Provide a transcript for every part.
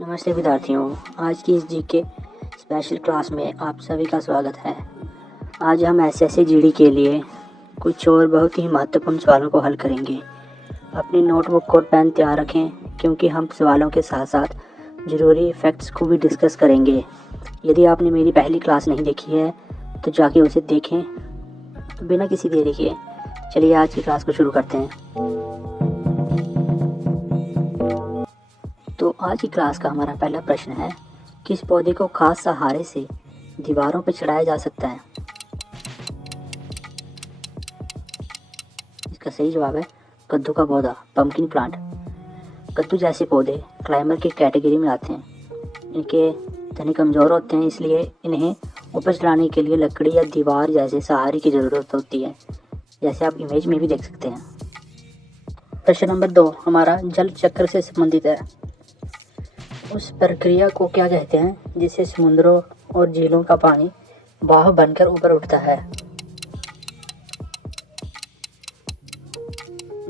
नमस्ते विद्यार्थियों, आज की इस जीके स्पेशल क्लास में आप सभी का स्वागत है। आज हम एसएससी जीडी के लिए कुछ और बहुत ही महत्वपूर्ण सवालों को हल करेंगे। अपनी नोटबुक और पेन तैयार रखें क्योंकि हम सवालों के साथ साथ ज़रूरी फैक्ट्स को भी डिस्कस करेंगे। यदि आपने मेरी पहली क्लास नहीं देखी है तो जाके उसे देखें। तो बिना किसी देरी के चलिए आज की क्लास को शुरू करते हैं। तो आज की क्लास का हमारा पहला प्रश्न है, किस पौधे को खास सहारे से दीवारों पर चढ़ाया जा सकता है? इसका सही जवाब है कद्दू का पौधा, पंपकिन प्लांट। कद्दू जैसे पौधे क्लाइंबर की कैटेगरी में आते हैं। इनके तने कमज़ोर होते हैं, इसलिए इन्हें ऊपर चढ़ाने के लिए लकड़ी या दीवार जैसे सहारे की ज़रूरत होती है, जैसे आप इमेज में भी देख सकते हैं। प्रश्न नंबर 2 हमारा जल चक्र से संबंधित है। उस प्रक्रिया को क्या कहते हैं जिससे समुद्रों और झीलों का पानी वाह बनकर ऊपर उठता है?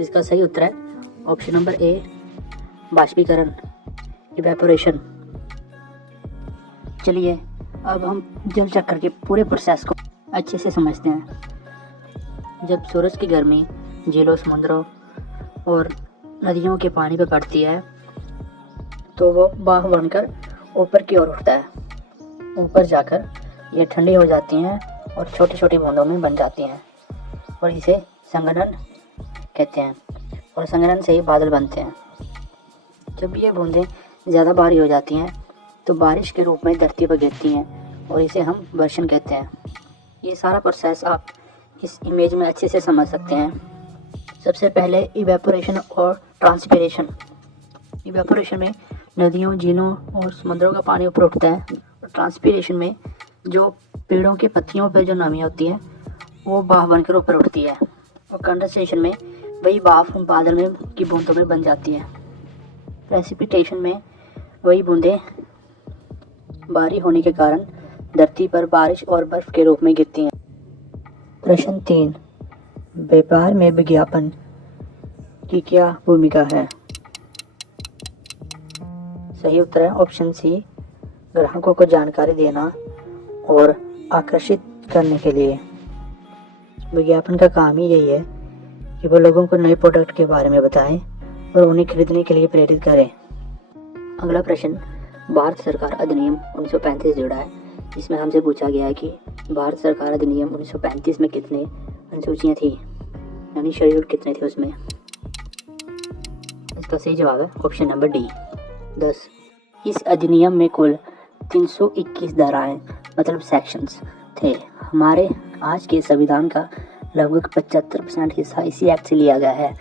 इसका सही उत्तर है ऑप्शन नंबर ए, बाष्पीकरण, इवेपोरेशन। चलिए अब हम जल चक्र के पूरे प्रोसेस को अच्छे से समझते हैं। जब सूरज की गर्मी झीलों, समुद्रों और नदियों के पानी पर पड़ती है तो वो बाह बनकर ऊपर की ओर उठता है। ऊपर जाकर ये ठंडी हो जाती हैं और छोटी छोटी बूंदों में बन जाती हैं और इसे संघनन कहते हैं, और संघनन से ही बादल बनते हैं। जब ये बूंदें ज़्यादा भारी हो जाती हैं तो बारिश के रूप में धरती पर गिरती हैं और इसे हम वर्षण कहते हैं। ये सारा प्रोसेस आप इस इमेज में अच्छे से समझ सकते हैं। सबसे पहले इवेपोरेशन और ट्रांसपिरेशन। इवेपोरेशन में नदियों, झीलों और समुद्रों का पानी ऊपर उठता है, और ट्रांसपिरेशन में जो पेड़ों के पत्तियों पर जो नमी होती है वो भाप बनकर ऊपर उठती है, और कंडेंसेशन में वही भाप बादल में की बूंदों में बन जाती है। प्रेसिपिटेशन में वही बूंदें भारी होने के कारण धरती पर बारिश और बर्फ के रूप में गिरती हैं। प्रश्न 3 व्यापार में विज्ञापन की क्या भूमिका है? सही उत्तर है ऑप्शन सी, ग्राहकों को जानकारी देना और आकर्षित करने के लिए। विज्ञापन का काम ही यही है कि वो लोगों को नए प्रोडक्ट के बारे में बताएं और उन्हें खरीदने के लिए प्रेरित करें। अगला प्रश्न भारत सरकार अधिनियम 1935 जुड़ा है, जिसमें हमसे पूछा गया है कि भारत सरकार अधिनियम 1935 में कितने अनुसूचियाँ थी, यानी शेड्यूल कितने थे उसमें? इसका सही जवाब है ऑप्शन नंबर डी, 10। इस अधिनियम में कुल 321 धाराएं मतलब सेक्शंस थे। हमारे आज के संविधान का लगभग 75% हिस्सा इसी एक्ट से लिया गया है,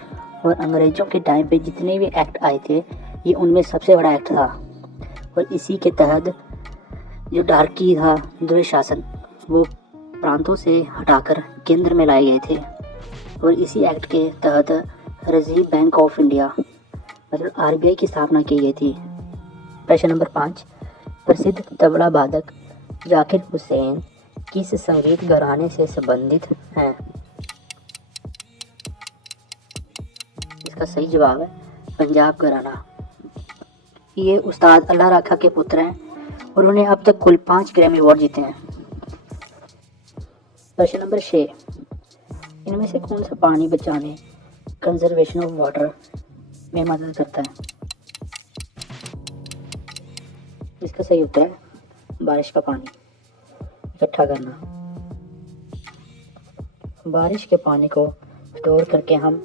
और अंग्रेजों के टाइम पे जितने भी एक्ट आए थे ये उनमें सबसे बड़ा एक्ट था। और इसी के तहत जो डार्की था, द्वैध शासन, वो प्रांतों से हटाकर केंद्र में लाए गए थे, और इसी एक्ट के तहत रिजर्व बैंक ऑफ इंडिया मतलब आरबीआई की स्थापना की गई थी। प्रश्न नंबर 5 प्रसिद्ध तबला वादक जाकिर हुसैन किस संगीत घराने से संबंधित हैं? इसका सही जवाब है पंजाब घराना। ये उस्ताद अल्लाह राखा के पुत्र हैं और उन्हें अब तक कुल 5 ग्रैमी अवार्ड जीते हैं। प्रश्न नंबर 6 इनमें से कौन सा पानी बचाने कंजर्वेशन ऑफ वाटर में मदद करता है? इसका सही उत्तर है बारिश का पानी इकट्ठा करना। बारिश के पानी को स्टोर करके हम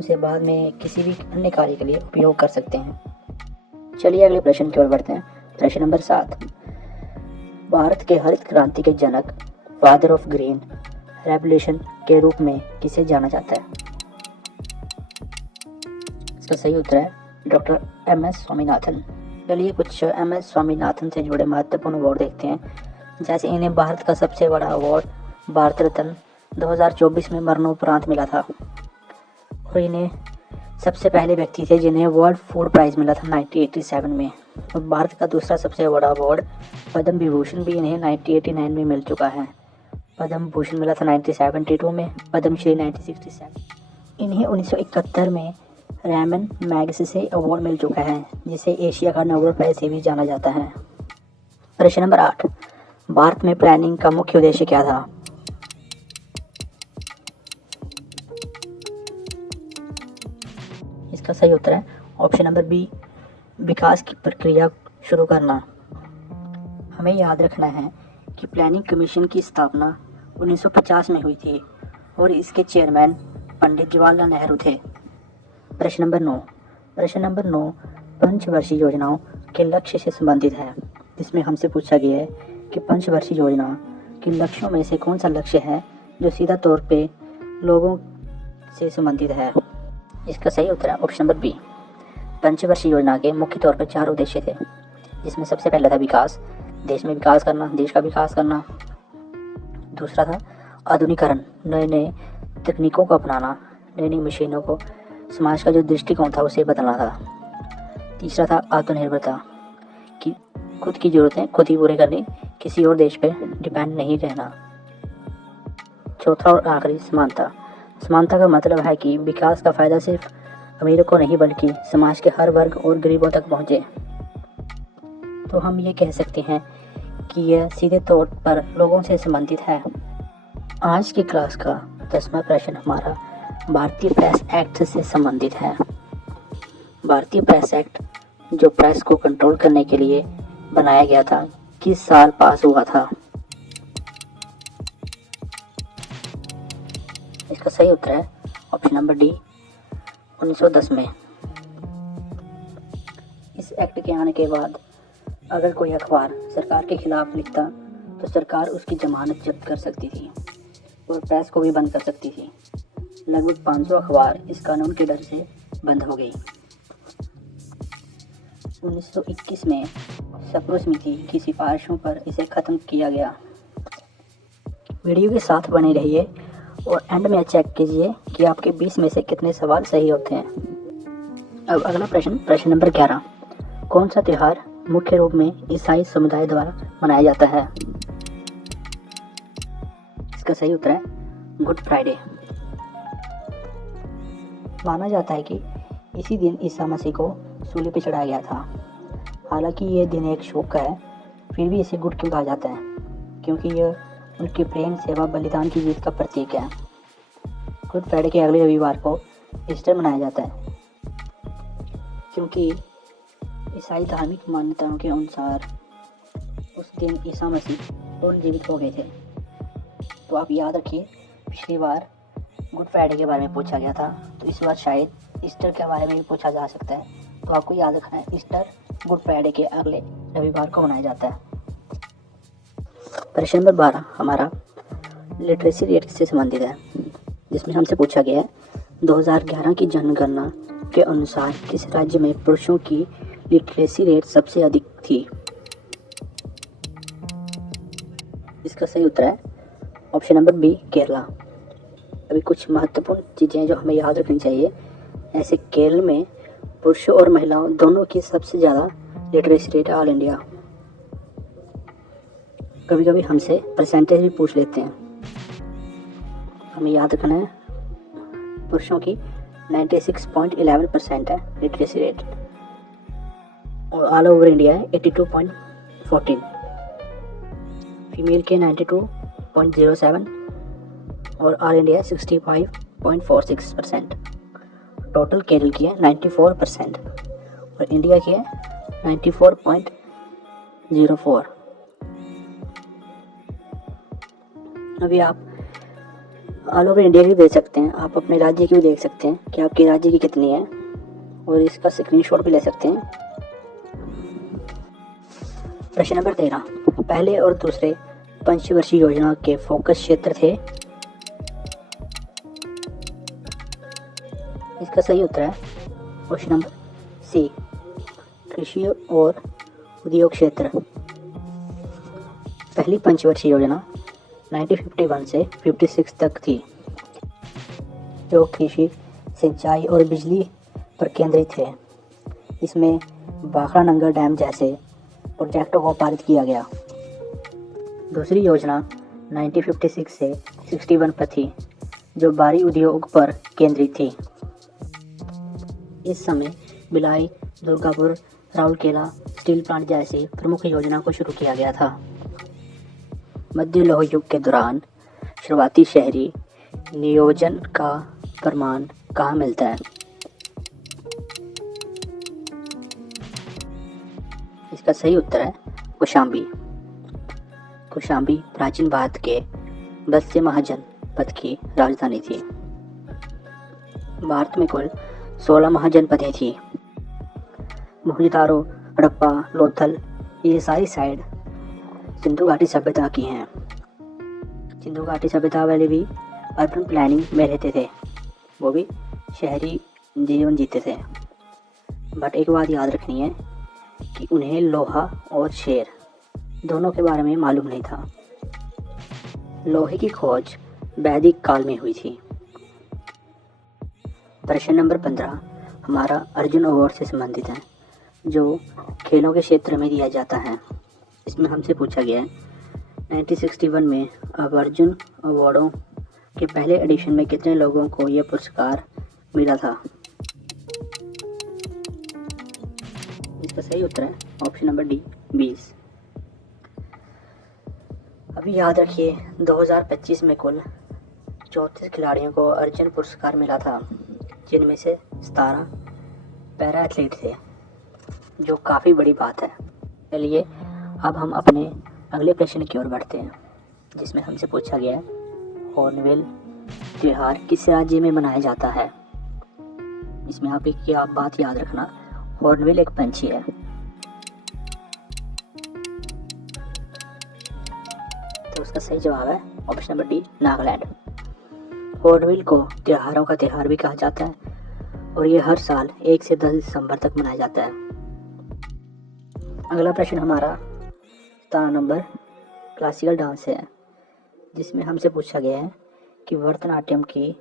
उसे बाद में किसी भी अन्य कार्य के लिए उपयोग कर सकते हैं। चलिए अगले प्रश्न की ओर बढ़ते हैं। प्रश्न नंबर 7 भारत के हरित क्रांति के जनक, फादर ऑफ ग्रीन रेवोल्यूशन के रूप में किसे जाना जाता है? इसका सही उत्तर है डॉक्टर एम.एस. स्वामीनाथन। चलिए कुछ एम.एस. स्वामीनाथन से जुड़े महत्वपूर्ण अवार्ड देखते हैं। जैसे इन्हें भारत का सबसे बड़ा अवार्ड भारत रत्न 2024 में मरणोपरांत मिला था, और इन्हें सबसे पहले व्यक्ति थे जिन्हें वर्ल्ड फूड प्राइज मिला था 1987 में। और भारत का दूसरा सबसे बड़ा अवार्ड पद्म विभूषण भी इन्हें 1989 में मिल चुका है। पद्म भूषण मिला था 1972 में, पद्मश्री 1967। इन्हें 1971 में रैमन मैगसेसे अवार्ड मिल चुका है, जिसे एशिया का नोबेल प्राइज से भी जाना जाता है। प्रश्न नंबर 8, भारत में प्लानिंग का मुख्य उद्देश्य क्या था? इसका सही उत्तर है ऑप्शन नंबर बी, विकास की प्रक्रिया शुरू करना। हमें याद रखना है कि प्लानिंग कमीशन की स्थापना 1950 में हुई थी और इसके चेयरमैन पंडित जवाहरलाल नेहरू थे। प्रश्न नंबर 9 पंचवर्षीय योजनाओं के लक्ष्य से संबंधित है, जिसमें हमसे पूछा गया है कि पंचवर्षीय योजना के लक्ष्यों में से कौन सा लक्ष्य है जो सीधा तौर पे लोगों से संबंधित है। इसका सही उत्तर है ऑप्शन नंबर बी। पंचवर्षीय योजना के मुख्य तौर पर 4 उद्देश्य थे, जिसमें सबसे पहला था विकास, देश में विकास करना, देश का विकास करना। दूसरा था आधुनिकीकरण, नए नए तकनीकों को अपनाना, नई नई मशीनों को, समाज का जो दृष्टिकोण था उसे बदलना था। तीसरा था आत्मनिर्भरता, कि खुद की ज़रूरतें खुद ही पूरे करनी, किसी और देश पर डिपेंड नहीं रहना। चौथा और आखिरी समानता। समानता का मतलब है कि विकास का फ़ायदा सिर्फ अमीरों को नहीं बल्कि समाज के हर वर्ग और गरीबों तक पहुँचे। तो हम ये कह सकते हैं कि यह सीधे तौर पर लोगों से संबंधित है। आज की क्लास का 10वां प्रश्न हमारा भारतीय प्रेस एक्ट से संबंधित है। भारतीय प्रेस एक्ट, जो प्रेस को कंट्रोल करने के लिए बनाया गया था, किस साल पास हुआ था? इसका सही उत्तर है ऑप्शन नंबर डी, 1910 में। इस एक्ट के आने के बाद अगर कोई अखबार सरकार के खिलाफ लिखता तो सरकार उसकी जमानत जब्त कर सकती थी और प्रेस को भी बंद कर सकती थी। लगभग 500 अखबार इस कानून के डर से बंद हो गई। 1921 में सप्रू समिति की सिफारिशों पर इसे ख़त्म किया गया। वीडियो के साथ बने रहिए और एंड में चेक कीजिए कि आपके 20 में से कितने सवाल सही होते हैं। अब अगला प्रश्न नंबर 11, कौन सा त्यौहार मुख्य रूप में ईसाई समुदाय द्वारा मनाया जाता है? इसका सही उत्तर है गुड फ्राइडे। माना जाता है कि इसी दिन ईसा मसीह को सूली पर चढ़ाया गया था। हालांकि यह दिन एक शोक का है, फिर भी इसे गुड क्यों कहा जाता है? क्योंकि यह उनके प्रेम, सेवा, बलिदान की जीत का प्रतीक है। गुड फ्राइडे के अगले रविवार को ईस्टर मनाया जाता है, क्योंकि ईसाई धार्मिक मान्यताओं के अनुसार उस दिन ईसा मसीह पुनर्जीवित हो गए थे। तो आप याद रखिए, पिछली बार गुड फ्राइडे के बारे में पूछा गया था, तो इस बार शायद ईस्टर के बारे में भी पूछा जा सकता है। तो आपको याद रखना है, ईस्टर गुड फ्राइडे के अगले रविवार को मनाया जाता है। प्रश्न नंबर 12 हमारा लिटरेसी रेट से संबंधित है, जिसमें हमसे पूछा गया है 2011 की जनगणना के अनुसार किस राज्य में पुरुषों की लिटरेसी रेट सबसे अधिक थी? इसका सही उत्तर है ऑप्शन नंबर बी, केरला। अभी कुछ महत्वपूर्ण चीज़ें जो हमें याद रखनी चाहिए। ऐसे केरल में पुरुषों और महिलाओं दोनों की सबसे ज़्यादा लिटरेसी रेट ऑल इंडिया। कभी कभी हमसे परसेंटेज भी पूछ लेते हैं, हमें याद रखना है पुरुषों की 96.11% है लिटरेसी रेट और ऑल ओवर इंडिया है 82.14। फीमेल के 92.07 और ऑल इंडिया 65.46%। टोटल केरल की है 94% और इंडिया की है 94.04। अभी आप ऑल ओवर इंडिया की देख सकते हैं, आप अपने राज्य की भी देख सकते हैं कि आपके राज्य की कितनी है और इसका स्क्रीनशॉट भी ले सकते हैं। प्रश्न नंबर 13 पहले और दूसरे पंचवर्षीय योजना के फोकस क्षेत्र थे? इसका सही उत्तर है ऑप्शन नंबर सी, कृषि और उद्योग क्षेत्र। पहली पंचवर्षीय योजना 1951 से 56 तक थी, जो कृषि, सिंचाई और बिजली पर केंद्रित थे। इसमें भाखड़ा नंगर डैम जैसे प्रोजेक्टों को पारित किया गया। दूसरी योजना 1956 से 61 पर थी, जो भारी उद्योग पर केंद्रित थी। इस समय भिलाई, दुर्गापुर, राउरकेला स्टील प्लांट जैसी प्रमुख योजना को शुरू किया गया था। मध्य लौह युग के दौरान शुरुआती शहरी नियोजन का प्रमाण कहाँ मिलता है? इसका सही उत्तर है कौशाम्बी। कौशाम्बी प्राचीन भारत के वत्स्य महाजनपद की राजधानी थी। भारत में कुल 16 महाजनपदें थी। मोहनजोदारो, हड़प्पा, लोथल, ये सारी साइड सिंधु घाटी सभ्यता की हैं। सिंधु घाटी सभ्यता वाले भी अर्बन प्लानिंग में रहते थे, वो भी शहरी जीवन जीते थे। बट एक बात याद रखनी है कि उन्हें लोहा और शेर दोनों के बारे में मालूम नहीं था। लोहे की खोज वैदिक काल में हुई थी। प्रश्न नंबर 15 हमारा अर्जुन अवार्ड से संबंधित है, जो खेलों के क्षेत्र में दिया जाता है। इसमें हमसे पूछा गया है 1961 में अब अर्जुन अवार्डों के पहले एडिशन में कितने लोगों को यह पुरस्कार मिला था? इसका सही उत्तर है ऑप्शन नंबर डी 20। अभी याद रखिए 2025 में कुल 34 खिलाड़ियों को अर्जुन पुरस्कार मिला था, जिनमें से 17 पैरा एथलीट थे, जो काफ़ी बड़ी बात है। चलिए अब हम अपने अगले प्रश्न की ओर बढ़ते हैं, जिसमें हमसे पूछा गया है हॉर्नबिल त्यौहार किस राज्य में मनाया जाता है? इसमें आप एक बात याद रखना, हॉर्नबिल एक पंछी है। तो उसका सही जवाब है option number D Nagaland. Hornbill को त्योहारों का त्यौहार भी कहा जाता है और ये हर साल 1 से 10 दिसंबर तक मनाया जाता है। अगला प्रश्न हमारा 17 नंबर क्लासिकल डांस है, जिसमें हमसे पूछा गया है कि भरतनाट्यम की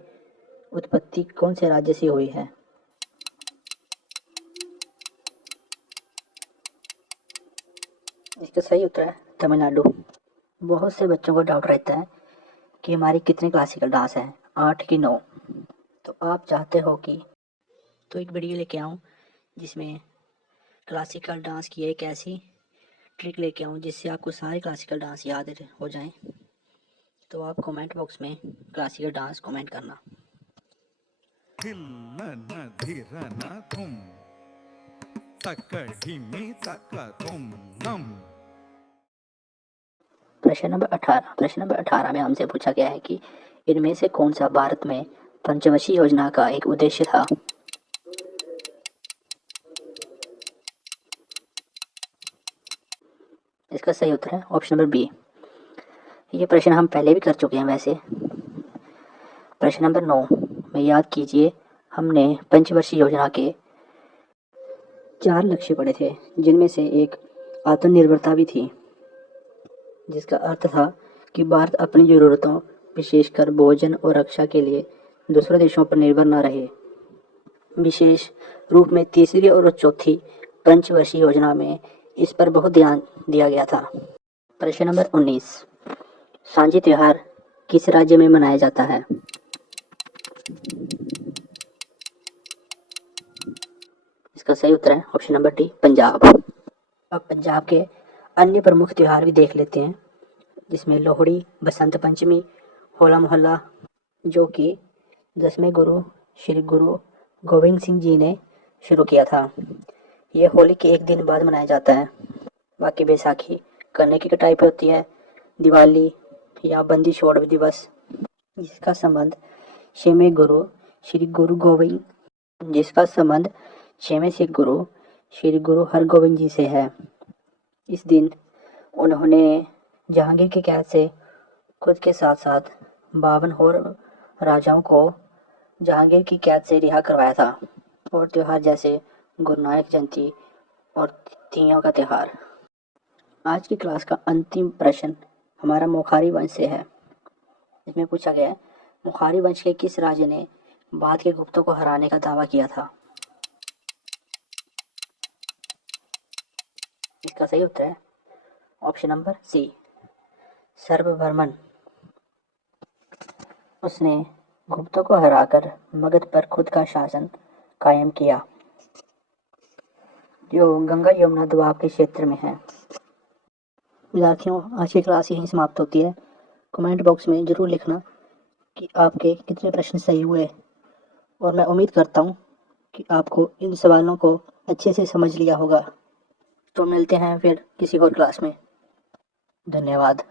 उत्पत्ति कौन से राज्य से हुई है? इसका सही उत्तर है तमिलनाडु। बहुत से बच्चों को डाउट रहता है कि हमारी कितने क्लासिकल डांस हैं, 8 कि 9। तो आप चाहते हो कि तो एक वीडियो लेके आऊँ जिसमें क्लासिकल डांस की एक ऐसी ट्रिक लेके आऊँ जिससे आपको सारे क्लासिकल डांस याद हो जाएं। तो आप कमेंट बॉक्स में क्लासिकल डांस कमेंट करना। प्रश्न नंबर 18 में हमसे पूछा गया है कि इनमें से कौन सा भारत में पंचवशी योजना का एक उद्देश्य था? इसका सही उत्तर है ऑप्शन नंबर बी। ये प्रश्न हम पहले भी कर चुके हैं वैसे। प्रश्न नंबर 9 में याद कीजिए, हमने पंचवर्षीय योजना के 4 लक्ष्य पढ़े थे, जिनमें से एक आत्मनिर्भरता भी थी, जिसका अर्थ था कि भारत अपनी ज़रूरतों विशेषकर भोजन और रक्षा के लिए दूसरे देशों पर निर्भर न रहे। विशेष रूप में तीसरी और चौथी पंचवर्षीय योजना में इस पर बहुत ध्यान दिया गया था। प्रश्न नंबर 19 सांझी त्योहार किस राज्य में मनाया जाता है? इसका सही उत्तर है ऑप्शन नंबर डी पंजाब। अब पंजाब के अन्य प्रमुख त्योहार भी देख लेते हैं, जिसमें लोहड़ी, बसंत पंचमी, होला मोहल्ला, जो कि 10वें गुरु श्री गुरु गोविंद सिंह जी ने शुरू किया था। ये होली के एक दिन बाद मनाया जाता है। बाकी बैसाखी गन्ने की कटाई पर होती है। दिवाली या बंदी छोड़ दिवस, जिसका संबंध 6वें गुरु श्री गुरु गोविंद जिसका संबंध 6वें सिख गुरु श्री गुरु हरगोविंद जी से है। इस दिन उन्होंने जहांगीर की कैद से खुद के साथ साथ 52 और राजाओं को जहांगीर की कैद से रिहा करवाया था। और त्यौहार जैसे गुरु नानक जयंती और तीयों का त्यौहार। आज की क्लास का अंतिम प्रश्न हमारा मोखारी वंश से है। इसमें पूछा गया है मोखारी वंश के किस राजा ने बाद के गुप्तों को हराने का दावा किया था? इसका सही उत्तर है ऑप्शन नंबर सी सर्ववर्मन। उसने गुप्तों को हराकर मगध पर खुद का शासन कायम किया। जो गंगा यमुना दोआब के क्षेत्र में है। विद्यार्थियों, आज की क्लास यहीं समाप्त होती है। कमेंट बॉक्स में ज़रूर लिखना कि आपके कितने प्रश्न सही हुए, और मैं उम्मीद करता हूँ कि आपको इन सवालों को अच्छे से समझ लिया होगा। तो मिलते हैं फिर किसी और क्लास में। धन्यवाद।